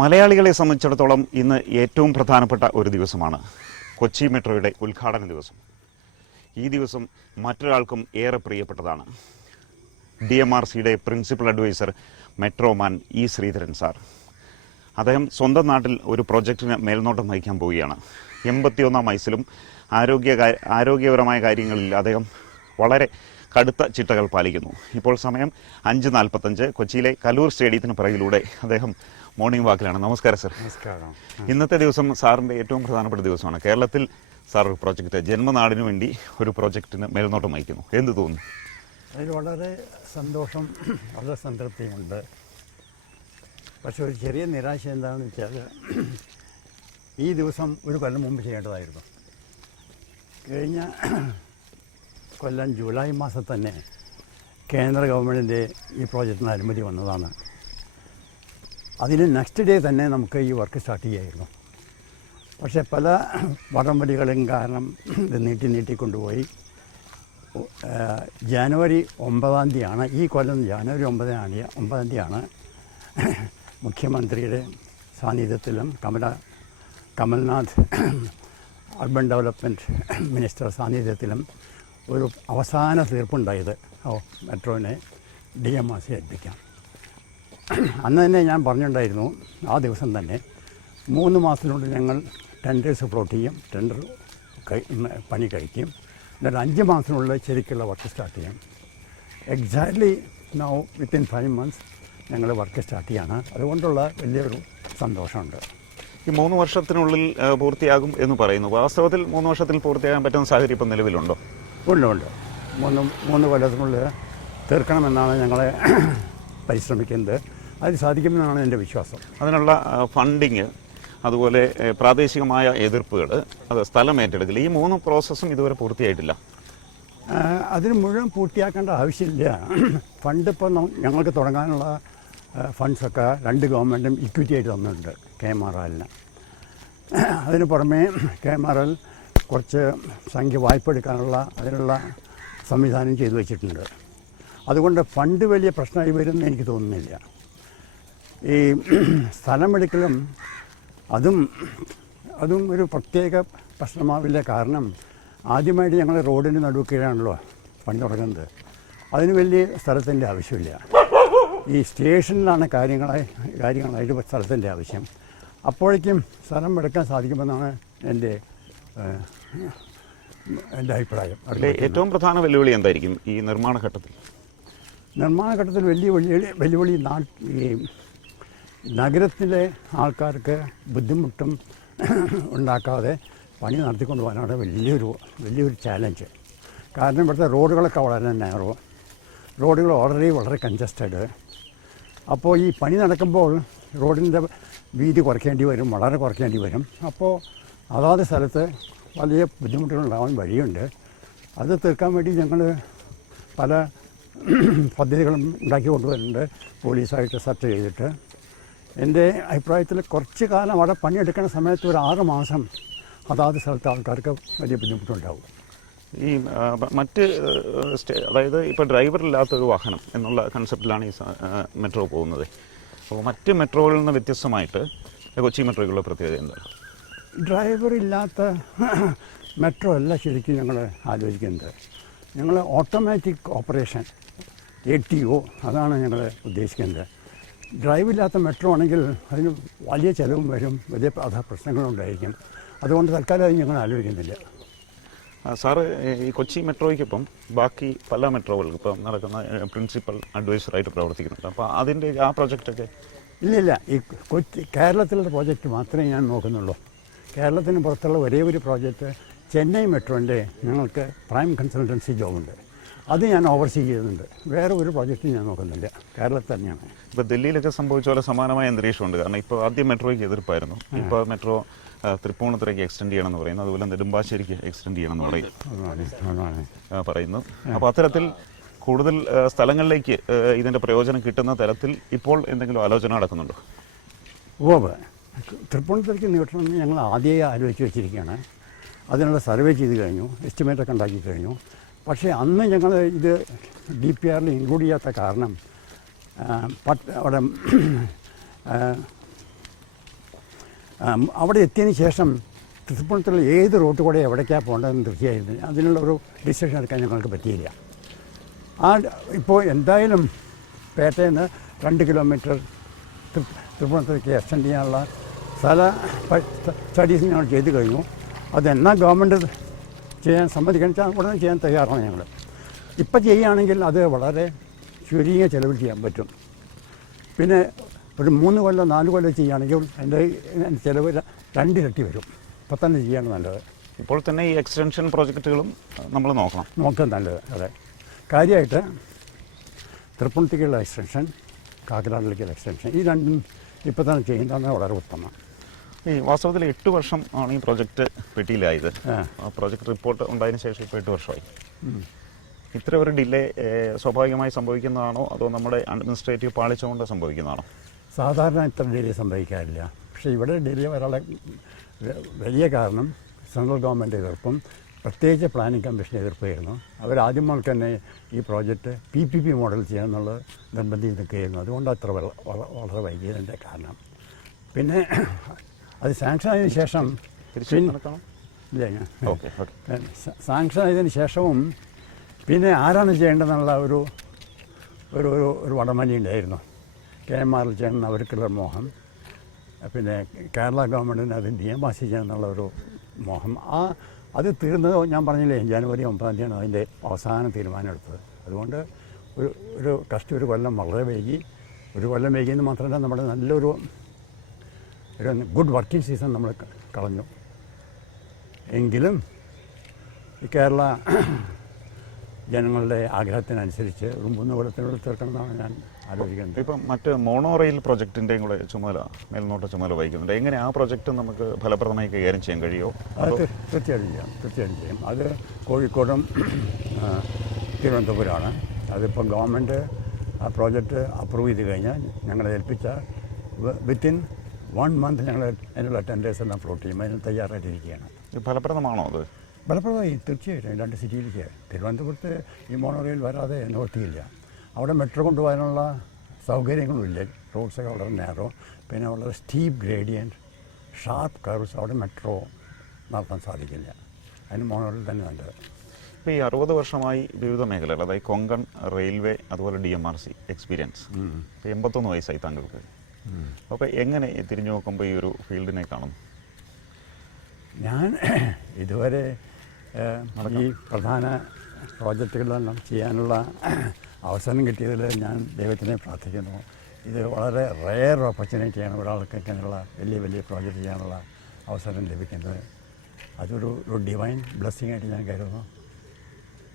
മലയാളികളെ സംബന്ധിച്ചിടത്തോളം ഇന്ന് ഏറ്റവും പ്രധാനപ്പെട്ട ഒരു ദിവസമാണ് കൊച്ചി മെട്രോയുടെ ഉദ്ഘാടന ദിവസം. ഈ ദിവസം മറ്റൊരാൾക്കും ഏറെ പ്രിയപ്പെട്ടതാണ്. DMRCയുടെ principal adviser metroman E Sreedharan sir. അദ്ദേഹം സ്വന്തം നാട്ടിൽ ഒരു പ്രൊജക്റ്റിന് മേൽനോട്ടം വഹിക്കാൻ പോവുകയാണ്. 81ാം വയസ്സിലും ആരോഗ്യപരമായ കാര്യങ്ങളിൽ അദ്ദേഹം വളരെ കടുത്ത ചിട്ടകൾ പാലിക്കുന്നു. ഇപ്പോൾ സമയം 5:45. കൊച്ചിയിലെ കലൂർ സ്റ്റേഡിയത്തിന് പിറകിലൂടെ അദ്ദേഹം മോർണിംഗ് വാക്കിലാണ്. നമസ്കാരം സർ. നമസ്കാരം. ഇന്നത്തെ ദിവസം സാറിൻ്റെ ഏറ്റവും പ്രധാനപ്പെട്ട ദിവസമാണ്. കേരളത്തിൽ സാർ ഒരു പ്രോജക്റ്റ്, ജന്മനാടിനു വേണ്ടി ഒരു പ്രോജക്റ്റിന് മേൽനോട്ടം വഹിക്കുന്നു. എന്ത് തോന്നുന്നു? അതിൽ വളരെ സന്തോഷം, വളരെ സംതൃപ്തിയുണ്ട്. പക്ഷെ ഒരു ചെറിയ നിരാശ എന്താണെന്ന് വെച്ചാൽ ഈ ദിവസം ഒരു കൊല്ലം മുമ്പ് ചെയ്യേണ്ടതായിരുന്നു. കഴിഞ്ഞ കൊല്ലം ജൂലൈ മാസത്തിൽ തന്നെ കേന്ദ്ര ഗവൺമെൻറ്റിൻ്റെ ഈ പ്രോജക്റ്റിന് അനുമതി വന്നതാണ്. അതിന് നെക്സ്റ്റ് ഡേ തന്നെ നമുക്ക് ഈ വർക്ക് സ്റ്റാർട്ട് ചെയ്യായിരുന്നു. പക്ഷേ പല വടംവലികളും കാരണം ഇത് നീട്ടിക്കൊണ്ടുപോയി. ജനുവരി 9-ാം തീയതിയാണ്, ഈ കൊല്ലം ജനുവരി 9-ാം തീയതിയാണ് മുഖ്യമന്ത്രിയുടെ സാന്നിധ്യത്തിലും കമൽനാഥ് അർബൻ ഡെവലപ്മെൻറ്റ് മിനിസ്റ്റർ സാന്നിധ്യത്തിലും ഒരു അവസാന തീർപ്പുണ്ടായത്. മെട്രോനെ DMRC ഏൽപ്പിക്കാം. അന്ന് തന്നെ ഞാൻ പറഞ്ഞിട്ടുണ്ടായിരുന്നു, ആ ദിവസം തന്നെ 3 മാസത്തിനുള്ളിൽ ഞങ്ങൾ ടെൻഡേഴ്സ് ഫ്ലോട്ട് ചെയ്യും, ടെൻഡർ പണി കഴിക്കും, എന്നിട്ട് 5 മാസത്തിനുള്ളിൽ ശരിക്കുള്ള വർക്ക് സ്റ്റാർട്ട് ചെയ്യും. എക്സാക്ട്ലി നൗ വിത്തിൻ 5 months ഞങ്ങൾ വർക്ക് സ്റ്റാർട്ട് ചെയ്യാണ്. അതുകൊണ്ടുള്ള വലിയൊരു സന്തോഷമുണ്ട്. ഈ 3 വർഷത്തിനുള്ളിൽ പൂർത്തിയാകും എന്ന് പറയുന്നു. വാസ്തവത്തിൽ 3 വർഷത്തിൽ പൂർത്തിയാകാൻ പറ്റുന്ന സാഹചര്യം ഇപ്പം നിലവിലുണ്ടോ? ഉണ്ട്. 3 കൊല്ലത്തിനുള്ളിൽ തീർക്കണമെന്നാണ് ഞങ്ങളെ പരിശ്രമിക്കുന്നത്. അതിന് സാധിക്കുമെന്നാണ് എൻ്റെ വിശ്വാസം. അതിനുള്ള ഫണ്ടിങ്, അതുപോലെ പ്രാദേശികമായ എതിർപ്പുകൾ, അത് സ്ഥലം ഏറ്റെടുക്കൽ, ഈ 3 പ്രോസസ്സും ഇതുവരെ പൂർത്തിയായിട്ടില്ല. അതിന് മുഴുവൻ പൂർത്തിയാക്കേണ്ട ആവശ്യമില്ല. ഫണ്ട് ഇപ്പോൾ ഞങ്ങൾക്ക് തുടങ്ങാനുള്ള ഫണ്ട്സൊക്കെ 2 ഗവൺമെൻറ്റും ഇക്വിറ്റി ആയിട്ട് തന്നിട്ടുണ്ട് KMRL-ന്. അതിന് പുറമേ KMRL കുറച്ച് സംഖ്യ വായ്പ എടുക്കാനുള്ള അതിനുള്ള സംവിധാനം ചെയ്തു വച്ചിട്ടുണ്ട്. അതുകൊണ്ട് ഫണ്ട് വലിയ പ്രശ്നമായി വരുമെന്ന് എനിക്ക് തോന്നുന്നില്ല. ഈ സ്ഥലമെടുക്കലും അതും ഒരു പ്രത്യേക പ്രശ്നമാവില്ല. കാരണം ആദ്യമായിട്ട് ഞങ്ങൾ റോഡിൻ്റെ നടുക്കീഴാണല്ലോ പണി തുടങ്ങുന്നത്. അതിന് വലിയ സ്ഥലത്തിൻ്റെ ആവശ്യമില്ല. ഈ സ്റ്റേഷനിലാണ് കാര്യങ്ങളായിട്ട് സ്ഥലത്തിൻ്റെ ആവശ്യം. അപ്പോഴേക്കും സ്ഥലം എടുക്കാൻ സാധിക്കുമെന്നാണ് എൻ്റെ അഭിപ്രായം. ഏറ്റവും പ്രധാന വെല്ലുവിളി എന്തായിരിക്കും ഈ നിർമ്മാണ ഘട്ടത്തിൽ? വലിയ വെല്ലുവിളി ഈ നഗരത്തിലെ ആൾക്കാർക്ക് ബുദ്ധിമുട്ടും ഉണ്ടാക്കാതെ പണി നടത്തിക്കൊണ്ട് പോകാനാണ് വലിയൊരു ചാലഞ്ച്. കാരണം ഇവിടുത്തെ റോഡുകളൊക്കെ വളരെ നാരോ, റോഡുകൾ ഓൾറെഡി വളരെ കൺജസ്റ്റഡ്. അപ്പോൾ ഈ പണി നടക്കുമ്പോൾ റോഡിൻ്റെ വീതി വളരെ കുറയ്ക്കേണ്ടി വരും. അപ്പോൾ അതാത് സ്ഥലത്ത് വലിയ ബുദ്ധിമുട്ടുകളുണ്ടാവാൻ വഴിയുണ്ട്. അത് തീർക്കാൻ വേണ്ടി ഞങ്ങൾ പല പദ്ധതികളും ഉണ്ടാക്കി കൊണ്ടുവരുന്നുണ്ട്, പോലീസായിട്ട് സെർച്ച് ചെയ്തിട്ട്. എൻ്റെ അഭിപ്രായത്തിൽ കുറച്ച് കാലം അവിടെ പണിയെടുക്കുന്ന സമയത്ത് ഒരു 6 മാസം അതാത് സ്ഥലത്ത് ആൾക്കാർക്ക് വലിയ ബുദ്ധിമുട്ടുണ്ടാവും. ഈ മറ്റ് അതായത് ഇപ്പോൾ ഡ്രൈവറില്ലാത്തൊരു വാഹനം എന്നുള്ള കൺസെപ്റ്റിലാണ് ഈ മെട്രോ പോകുന്നത്. അപ്പോൾ മറ്റ് മെട്രോകളിൽ നിന്ന് വ്യത്യസ്തമായിട്ട് കൊച്ചി മെട്രോയ്ക്കുള്ള പ്രത്യേകത എന്താണ്? ഡ്രൈവർ ഇല്ലാത്ത മെട്രോ അല്ല ശരിക്കും ഞങ്ങൾ ആലോചിക്കുന്നത്. ഞങ്ങൾ ഓട്ടോമാറ്റിക് ഓപ്പറേഷൻ ATO അതാണ് ഞങ്ങൾ ഉദ്ദേശിക്കുന്നത്. ഡ്രൈവില്ലാത്ത മെട്രോ ആണെങ്കിൽ അതിന് വലിയ ചിലവും വരും, വലിയ പ്രശ്നങ്ങളുണ്ടായിരിക്കും. അതുകൊണ്ട് തൽക്കാലം അത് ഞങ്ങൾ ആലോചിക്കുന്നില്ല. സാറ് ഈ കൊച്ചി മെട്രോയ്ക്കൊപ്പം ബാക്കി പല മെട്രോകൾക്കും ഇപ്പം നടക്കുന്ന പ്രിൻസിപ്പൽ അഡ്വൈസറായിട്ട് പ്രവർത്തിക്കുന്നുണ്ട്. അപ്പോൾ അതിൻ്റെ ആ പ്രോജക്റ്റൊക്കെ? ഇല്ല, ഈ കേരളത്തിലുള്ള പ്രോജക്റ്റ് മാത്രമേ ഞാൻ നോക്കുന്നുള്ളൂ. കേരളത്തിന് പുറത്തുള്ള ഒരേ ഒരു പ്രോജക്റ്റ് ചെന്നൈ മെട്രോൻ്റെ ഞങ്ങൾക്ക് പ്രൈം കൺസൾട്ടൻസി ജോബുണ്ട്. അത് ഞാൻ ഓവർസീ ചെയ്യുന്നുണ്ട്. വേറെ ഒരു പ്രോജക്റ്റും ഞാൻ നോക്കുന്നില്ല, കേരളത്തിൽ തന്നെയാണ്. ഇപ്പോൾ ഡൽഹിയിലൊക്കെ സംഭവിച്ച പോലെ സമാനമായ അന്തരീക്ഷമുണ്ട്. കാരണം ഇപ്പോൾ ആദ്യം മെട്രോയ്ക്ക് എതിർപ്പായിരുന്നു. ഇപ്പോൾ മെട്രോ തൃപ്പൂണിത്തുറയ്ക്ക് എക്സ്റ്റെൻഡ് ചെയ്യണമെന്ന് പറയുന്നു, അതുപോലെ നെടുമ്പാശ്ശേരിക്ക് എക്സ്റ്റെൻഡ് ചെയ്യണമെന്ന് പറയുന്നു. അപ്പോൾ അത്തരത്തിൽ കൂടുതൽ സ്ഥലങ്ങളിലേക്ക് ഇതിൻ്റെ പ്രയോജനം കിട്ടുന്ന തരത്തിൽ ഇപ്പോൾ എന്തെങ്കിലും ആലോചന നടക്കുന്നുണ്ടോ? തൃപ്പൂണിത്തുറയ്ക്ക് നീട്ടണമെന്ന് ഞങ്ങൾ ആദ്യമേ ആലോചിച്ച് വെച്ചിരിക്കുകയാണ്. അതിനുള്ള സർവേ ചെയ്ത് കഴിഞ്ഞു, എസ്റ്റിമേറ്റൊക്കെ ഉണ്ടാക്കി കഴിഞ്ഞു. പക്ഷേ അന്ന് ഞങ്ങൾ ഇത് DPRൽ ഇൻക്ലൂഡ് ചെയ്യാത്ത കാരണം അവിടെ അവിടെ എത്തിയതിന് ശേഷം തൃപ്പൂണിത്തുറയിൽ ഏത് റൂട്ട് കൂടെ എവിടേക്കാണ് പോകേണ്ടതെന്ന് തീർച്ചയായിരുന്നു അതിനുള്ള ഒരു ഡിസിഷൻ എടുക്കാൻ ഞങ്ങൾക്ക് പറ്റിയില്ല. ഇപ്പോൾ എന്തായാലും പേട്ടയിൽ നിന്ന് 2 കിലോമീറ്റർ തൃപ്പൂണിത്തുറയ്ക്ക് എക്സ്റ്റെൻഡ് ചെയ്യാനുള്ള സ്ഥല സ്റ്റഡീസ് ഞങ്ങൾ ചെയ്ത് കഴിഞ്ഞു. അതെന്നാ ഗവൺമെൻറ് ചെയ്യാൻ സമ്മതിക്കണം വെച്ചാൽ ഉടനെ ചെയ്യാൻ തയ്യാറാണ് ഞങ്ങൾ. ഇപ്പം ചെയ്യുകയാണെങ്കിൽ അത് വളരെ ചുരുങ്ങിയ ചിലവിൽ ചെയ്യാൻ പറ്റും. പിന്നെ ഒരു 3 കൊല്ലം 4 കൊല്ലം ചെയ്യുകയാണെങ്കിൽ അതിൻ്റെ ചിലവ് 2 ഇരട്ടി വരും. ഇപ്പം തന്നെ ചെയ്യാണ് നല്ലത്. ഇപ്പോൾ തന്നെ ഈ എക്സ്റ്റൻഷൻ പ്രോജക്റ്റുകളും നമ്മൾ നോക്കാൻ നല്ലത്. അതെ, കാര്യമായിട്ട് തൃപ്പൂണിത്തുറയ്ക്കുള്ള എക്സ്റ്റൻഷൻ, കാക്കനാടിലേക്കുള്ള എക്സ്റ്റൻഷൻ, ഈ രണ്ടും ഇപ്പോൾ തന്നെ ചെയ്യുന്നതാണ് വളരെ ഉത്തമം. ഈ വാസ്തവത്തിൽ 8 വർഷം ആണ് ഈ പ്രോജക്റ്റ് പെട്ടിയിലായത്. പ്രോജക്റ്റ് റിപ്പോർട്ട് ഉണ്ടായതിനു ശേഷം ഇപ്പോൾ 8 വർഷമായി. ഇത്ര ഒരു ഡിലേ സ്വാഭാവികമായി സംഭവിക്കുന്നതാണോ അതോ നമ്മുടെ അഡ്മിനിസ്ട്രേറ്റീവ് പാളിച്ച കൊണ്ട് സംഭവിക്കുന്നതാണോ? സാധാരണ ഇത്ര ഡിലേ സംഭവിക്കാറില്ല. പക്ഷേ ഇവിടെ ഡിലേ വരാനുള്ള വലിയ കാരണം സെൻട്രൽ ഗവൺമെൻറ് എതിർപ്പും പ്രത്യേകിച്ച് പ്ലാനിംഗ് കമ്മീഷൻ എതിർപ്പായിരുന്നു. അവരാദ്യം മുതൽ തന്നെ ഈ പ്രോജക്റ്റ് PPP മോഡൽ ചെയ്യാമെന്നുള്ളത് നിർബന്ധിച്ച് നിൽക്കുകയായിരുന്നു. അതുകൊണ്ട് അത്ര വളരെ വൈകിയതിൻ്റെ കാരണം. പിന്നെ അത് സാങ്ഷൻ ആയതിനു ശേഷം സാങ്ഷൻ ആയതിനു ശേഷവും പിന്നെ ആരാണ് ചെയ്യേണ്ടതെന്നുള്ള ഒരു ഒരു ഒരു വടമലി ഉണ്ടായിരുന്നു. KMR ചെയ്യണമെന്ന് അവർക്കുള്ള മോഹം, പിന്നെ കേരള ഗവൺമെൻറ്റിന് അത് നിയമവാസി ചെയ്യണമെന്നുള്ള ഒരു മോഹം. അത് തീർന്നത് ഞാൻ പറഞ്ഞില്ലേ, ജനുവരി 9 അതിൻ്റെ അവസാന തീരുമാനം എടുത്തത്. അതുകൊണ്ട് ഒരു ഒരു കൊല്ലം വളരെ വൈകി. ഒരു കൊല്ലം വൈകിയെന്ന് മാത്രമല്ല, നമ്മുടെ നല്ലൊരു ഗുഡ് വർക്കിംഗ് സീസൺ നമ്മൾ കളഞ്ഞു. എങ്കിലും ഈ കേരള ജനങ്ങളുടെ ആഗ്രഹത്തിനനുസരിച്ച് ഒരു 3 കൊല്ലത്തിനുള്ളിൽ തീർക്കണമെന്നാണ് ഞാൻ ആലോചിക്കുന്നത്. ഇപ്പം മറ്റ് മോണോ റെയിൽ പ്രൊജക്റ്റിൻ്റെയും കൂടെ ചുമതല, മേൽനോട്ട ചുമതല വഹിക്കുന്നുണ്ട്. എങ്ങനെ ആ പ്രൊജക്റ്റ് നമുക്ക് ഫലപ്രദമായി കൈകാര്യം ചെയ്യാൻ കഴിയുമോ? അത് തീർച്ചയായിട്ടും ചെയ്യും. അത് കോഴിക്കോടും തിരുവനന്തപുരമാണ്. അതിപ്പം ഗവൺമെൻറ് ആ പ്രോജക്റ്റ് അപ്രൂവ് ചെയ്ത് കഴിഞ്ഞാൽ ഞങ്ങളെ ഏൽപ്പിച്ച വിത്തിൻ 1 മന്ത് ഞങ്ങൾ അതിനുള്ള ടെൻഡേഴ്സ് എല്ലാം ഫ്ലോട്ട് ചെയ്യും. അതിന് തയ്യാറായിട്ടിരിക്കുകയാണ്. ഫലപ്രദമാണോ അത്? ഫലപ്രദമായി, തീർച്ചയായിട്ടും. 2 സിറ്റിയിലേക്ക് തിരുവനന്തപുരത്ത് ഈ മോണോ റെയിൽ വരാതെ നിവർത്തിയില്ല. അവിടെ മെട്രോ കൊണ്ടുപോകാനുള്ള സൗകര്യങ്ങളുമില്ല. റോഡ്സൊക്കെ വളരെ നാരോ, പിന്നെ വളരെ സ്റ്റീപ്പ് ഗ്രേഡിയൻറ്റ്, ഷാർപ്പ് കർവ്സ്. അവിടെ മെട്രോ നടത്താൻ സാധിക്കില്ല. അതിന് മോണോ റെയിൽ തന്നെ നല്ലത്. ഇപ്പോൾ ഈ 60 വർഷമായി വിവിധ മേഖലകൾ, അതായത് കൊങ്കൺ റെയിൽവേ, അതുപോലെ DMRC എക്സ്പീരിയൻസ്. 81 വയസ്സായി താങ്കൾക്ക്. അപ്പോൾ എങ്ങനെ തിരിഞ്ഞു നോക്കുമ്പോൾ ഈ ഒരു ഫീൽഡിനെ കാണും? ഞാൻ ഇതുവരെ ഈ പ്രധാന പ്രോജക്റ്റുകളെല്ലാം ചെയ്യാനുള്ള അവസരം കിട്ടിയതിൽ ഞാൻ ദൈവത്തിനെ പ്രാർത്ഥിക്കുന്നു. ഇത് വളരെ റെയർ ഓപ്പർച്യൂണിറ്റിയാണ് ഒരാൾക്ക് ഇങ്ങനെയുള്ള വലിയ പ്രോജക്റ്റ് ചെയ്യാനുള്ള അവസരം ലഭിക്കുന്നത്. അതൊരു ഡിവൈൻ ബ്ലെസ്സിങ് ആയിട്ട് ഞാൻ കരുതുന്നു.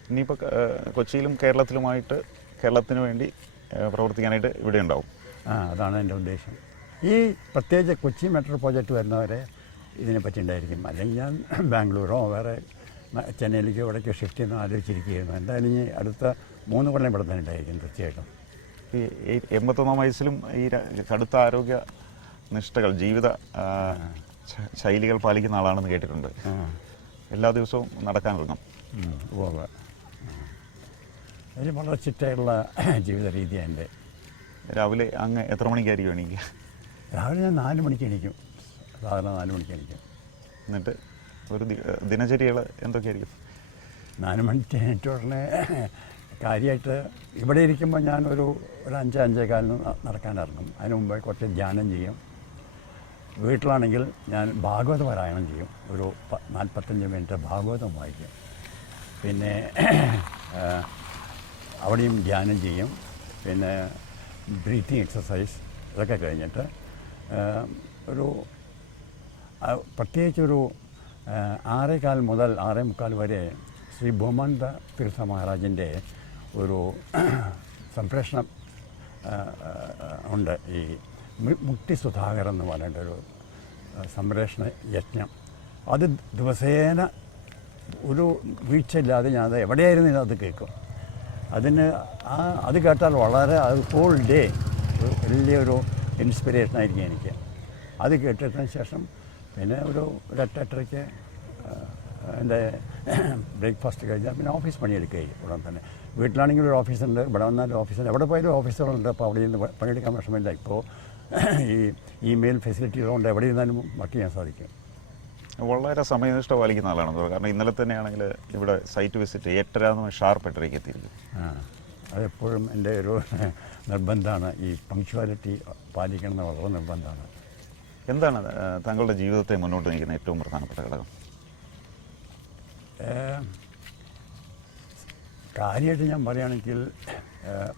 ഇനിയിപ്പോൾ കൊച്ചിയിലും കേരളത്തിലുമായിട്ട് കേരളത്തിന് വേണ്ടി പ്രവർത്തിക്കാനായിട്ട് ഇവിടെ ഉണ്ടാവും. അതാണ് എൻ്റെ ഉദ്ദേശം. ഈ പ്രത്യേകിച്ച് കൊച്ചി മെട്രോ പ്രോജക്റ്റ് വരുന്നവരെ ഇതിനെപ്പറ്റി ഉണ്ടായിരിക്കും. അല്ലെങ്കിൽ ഞാൻ ബാംഗ്ലൂരോ വേറെ ചെന്നൈയിലേക്കോ ഇവിടേക്കോ ഷിഫ്റ്റ് ചെയ്യുന്ന ആലോചിച്ചിരിക്കുകയായിരുന്നു. എന്തായാലും ഇനി അടുത്ത 3 കൊല്ലം ഇവിടെ തന്നെ ഉണ്ടായിരിക്കും തീർച്ചയായിട്ടും. ഈ 81 വയസ്സിലും ഈ കടുത്ത ആരോഗ്യ നിഷ്ഠകൾ, ജീവിത ശൈലികൾ പാലിക്കുന്ന ആളാണെന്ന് കേട്ടിട്ടുണ്ട്. എല്ലാ ദിവസവും നടക്കാനിറങ്ങും. അതിന് വളരെ ചിട്ടയുള്ള ജീവിത രീതിയാണ് എൻ്റെ. രാവിലെ അങ്ങ് എത്ര മണിക്കായിരിക്കും എണീക്കുക? രാവിലെ ഞാൻ 4 മണിക്ക് എണീക്കും. സാധാരണ 4 മണിക്ക് എണീക്കും. എന്നിട്ട് ഒരു ദിനചര്യകൾ എന്തൊക്കെയായിരിക്കും? 4 മണിക്ക് എണീറ്റ ഉടനെ കാര്യമായിട്ട് ഇവിടെ ഇരിക്കുമ്പോൾ ഞാൻ ഒരു 5-5:15 നടക്കാനിറങ്ങും. അതിന് മുമ്പ് കുറച്ച് ധ്യാനം ചെയ്യും. വീട്ടിലാണെങ്കിൽ ഞാൻ ഭാഗവത പാരായണം ചെയ്യും. ഒരു 45 മിനിറ്റ് ഭാഗവതം വായിക്കും. പിന്നെ അവിടെയും ധ്യാനം ചെയ്യും. പിന്നെ ബ്രീത്തിങ് എക്സസൈസ് ഇതൊക്കെ കഴിഞ്ഞിട്ട് പ്രത്യേകിച്ചൊരു 6:15 മുതൽ 6:45 വരെ ശ്രീ ബഹുമാനന്ദ തീർത്ഥ മഹാരാജിൻ്റെ ഒരു സംപ്രേഷണം ഉണ്ട്. ഈ മുക്തി സുധാകർ എന്ന് പറഞ്ഞിട്ടൊരു സംപ്രേഷണ യജ്ഞം. അത് ദിവസേന ഒരു വീഴ്ചയില്ലാതെ ഞാൻ അത് എവിടെയായിരുന്നില്ല അത് കേൾക്കും. അത് കേട്ടാൽ വളരെ അത് ഹോൾ ഡേ വലിയൊരു ഇൻസ്പിറേഷനായിരിക്കും എനിക്ക്. അത് കേട്ടതിന് ശേഷം പിന്നെ ഒരു 8:30 എൻ്റെ ബ്രേക്ക്ഫാസ്റ്റ് കഴിഞ്ഞാൽ പിന്നെ ഓഫീസ് പണിയെടുക്കുകയും ഉടൻ തന്നെ. വീട്ടിലാണെങ്കിൽ ഒരു ഓഫീസുണ്ട്, ഇവിടെ വന്നാൽ ഓഫീസുണ്ട്, എവിടെ പോയാലും ഓഫീസുകളുണ്ട്. അപ്പോൾ അവിടെ നിന്ന് പണിയെടുക്കാൻ വിഷമമില്ല. ഇപ്പോൾ ഈ ഇമെയിൽ ഫെസിലിറ്റി ഉള്ളതുകൊണ്ട് എവിടെ ഇരുന്നാലും വർക്ക് ചെയ്യാൻ സാധിക്കും. വളരെ സമയനിഷ്ഠ പാലിക്കുന്ന ആളാണ് കാരണം ഇന്നലെ തന്നെയാണെങ്കിൽ ഇവിടെ സൈറ്റ് വിസിറ്റ് 8:30 ഷാർപ്പ് 8:30 എത്തിയിരിക്കും. അതെപ്പോഴും എൻ്റെ ഒരു നിർബന്ധമാണ്. ഈ പങ്ക്ച്വാലിറ്റി പാലിക്കണമെന്ന് വളരെ നിർബന്ധമാണ്. എന്താണ് താങ്കളുടെ ജീവിതത്തെ മുന്നോട്ട് നയിക്കുന്ന ഏറ്റവും പ്രധാനപ്പെട്ട ഘടകം? കാര്യമായിട്ട് ഞാൻ പറയുകയാണെങ്കിൽ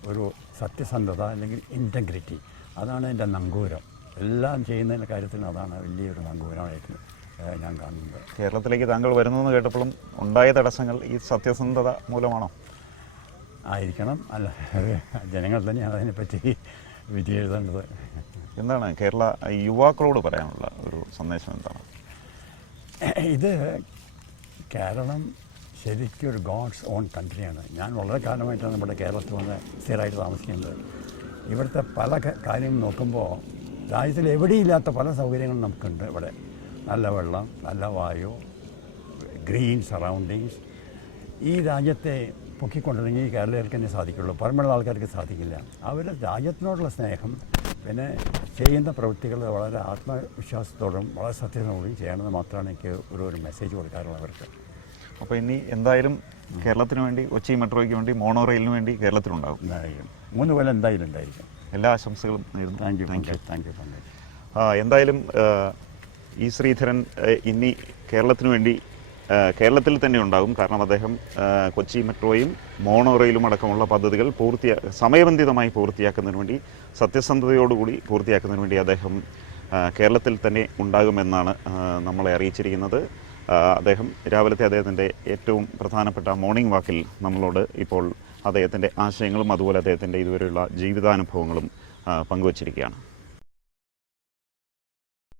ഒരു സത്യസന്ധത അല്ലെങ്കിൽ ഇൻറ്റഗ്രിറ്റി, അതാണ് എൻ്റെ നങ്കൂരം. എല്ലാം ചെയ്യുന്നതിൻ്റെ കാര്യത്തിൽ അതാണ് വലിയൊരു നങ്കൂരമായിട്ട് ഞാൻ കാണുന്നത്. കേരളത്തിലേക്ക് താങ്കൾ വരുന്നതെന്ന് കേട്ടപ്പോഴും ഉണ്ടായ തടസ്സങ്ങൾ ഈ സത്യസന്ധത മൂലമാണോ? ആയിരിക്കണം. അല്ല, ജനങ്ങൾ തന്നെയാണ് അതിനെപ്പറ്റി വിധി എഴുതേണ്ടത്. എന്താണ് കേരള യുവാക്കളോട് പറയാനുള്ള ഒരു സന്ദേശം എന്താണ്? ഇത് കേരളം ശരിക്കും ഒരു ഗോഡ്സ് ഓൺ കൺട്രിയാണ്. ഞാൻ വളരെ കാലമായിട്ടാണ് നമ്മുടെ കേരളത്തിൽ വന്ന് സ്ഥിരമായിട്ട് താമസിക്കുന്നത്. ഇവിടുത്തെ പല കാര്യം നോക്കുമ്പോൾ രാജ്യത്തിൽ എവിടെയില്ലാത്ത പല സൗകര്യങ്ങളും നമുക്കുണ്ട് ഇവിടെ. നല്ല വെള്ളം, നല്ല വായു, ഗ്രീൻ സറൗണ്ടിങ്സ്. ഈ രാജ്യത്തെ പൊക്കിക്കൊണ്ടിരുന്നെങ്കിൽ കേരളീയർക്ക് തന്നെ സാധിക്കുള്ളൂ, പുറമെയുള്ള ആൾക്കാർക്ക് സാധിക്കില്ല. അവർ രാജ്യത്തിനോടുള്ള സ്നേഹം, പിന്നെ ചെയ്യുന്ന പ്രവൃത്തികൾ വളരെ ആത്മവിശ്വാസത്തോടും വളരെ സത്യസന്ധതയോടും ചെയ്യണമെന്ന് മാത്രമാണ് എനിക്ക് ഒരു മെസ്സേജ് കൊടുക്കാറുള്ളവർക്ക്. അപ്പോൾ ഇനി എന്തായാലും കേരളത്തിന് വേണ്ടി, കൊച്ചി മെട്രോയ്ക്ക് വേണ്ടി, മോണോ റെയിലിന് വേണ്ടി കേരളത്തിലുണ്ടാകും. 3 കൊല്ലം എന്തായാലും ഉണ്ടായിരിക്കും. എല്ലാ ആശംസകളും നേരുന്നു. Thank you. എന്തായാലും ഇ ശ്രീധരൻ ഇനി കേരളത്തിന് വേണ്ടി കേരളത്തിൽ തന്നെ ഉണ്ടാകും. കാരണം അദ്ദേഹം കൊച്ചി മെട്രോയും മോണോ റെയിലും അടക്കമുള്ള പദ്ധതികൾ സമയബന്ധിതമായി പൂർത്തിയാക്കുന്നതിന് വേണ്ടി, സത്യസന്ധതയോടുകൂടി പൂർത്തിയാക്കുന്നതിന് വേണ്ടി അദ്ദേഹം കേരളത്തിൽ തന്നെ ഉണ്ടാകുമെന്നാണ് നമ്മളെ അറിയിച്ചിരിക്കുന്നത്. അദ്ദേഹം രാവിലത്തെ അദ്ദേഹത്തിൻ്റെ ഏറ്റവും പ്രധാനപ്പെട്ട മോർണിംഗ് വാക്കിൽ നമ്മളോട് ഇപ്പോൾ അദ്ദേഹത്തിൻ്റെ ആശയങ്ങളും അതുപോലെ അദ്ദേഹത്തിൻ്റെ ഇതുവരെയുള്ള ജീവിതാനുഭവങ്ങളും പങ്കുവച്ചിരിക്കുകയാണ്.